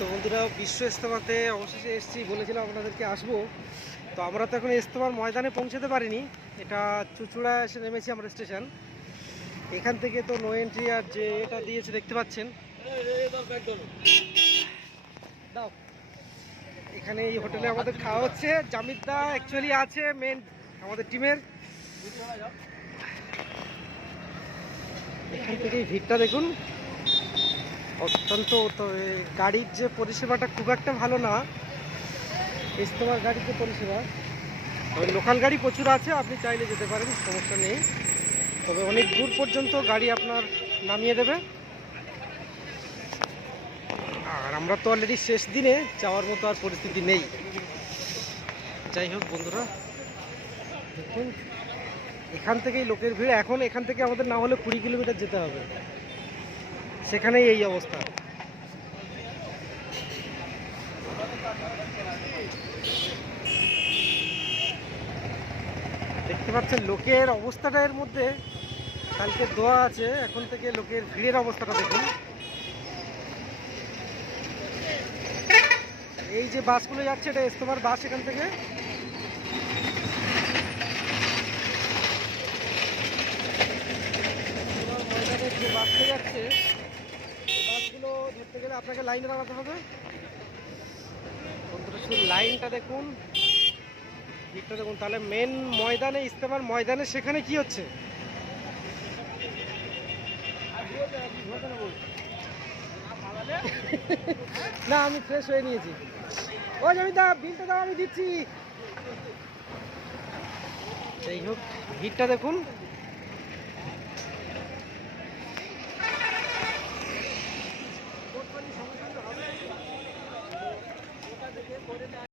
তো বন্ধুরা, বিশ্ব ইজতেমাতে অবশেষে এসেছি, বলেছিলাম আপনাদেরকে আসবো। তো আমরা তো এখন ইজতেমার ময়দানে পৌঁছাতে পারিনি। এটা চুঁচুড়া এসে নেমেছি আমরা স্টেশন। এখান থেকে তো নো এন্ট্রি, আর যে এটা দিয়েছে দেখতে পাচ্ছেন। দাও, এখানে এই হোটেলে আমাদের খাওয়া হচ্ছে। জামিদদা অ্যাকচুয়ালি আছে মেন আমাদের টিমের। এখান থেকে ভিড়টা দেখুন, অত্যন্ত। তো গাড়ির যে পরিষেবাটা খুব একটা ভালো না, ইজতেমার গাড়ির যে পরিষেবা। তবে লোকাল গাড়ি প্রচুর আছে, আপনি চাইলে যেতে পারেন, সমস্যা নেই। তবে অনেক দূর পর্যন্ত গাড়ি আপনার নামিয়ে দেবে। আর আমরা তো অলরেডি শেষ দিনে, যাওয়ার মতো আর পরিস্থিতি নেই। যাই হোক বন্ধুরা, দেখুন এখান থেকেই লোকের ভিড়। এখন এখান থেকে আমাদের না হলে 20 কিলোমিটার যেতে হবে, সেখানেই এই অবস্থা। দেখতে পাচ্ছেন লোকের অবস্থাটা, এর মধ্যে কালকে দোয়া আছে। এখন থেকে লোকের ভিড়ের অবস্থাটা দেখুন। এই যে বাসগুলো যাচ্ছে, এটা ইজতেমার বাস। এখান থেকে ময়দানের যে বাসটা যাচ্ছে, এই বাসগুলো ধরতে গেলে আপনাকে লাইনে দাঁড়াতে হবে। বন্ধুরা, শুধু লাইনটা দেখুন, ভিড়টা দেখুন। তাহলে মেন ময়দানে, ইজতেমার ময়দানে, সেখানে কি হচ্ছে? না, আমি ফ্রেশ হয়ে নিয়েছি। ও জমিদা, বিলটা দাও, আমি দিচ্ছি। যাই হোক, ভিড়টা দেখুন।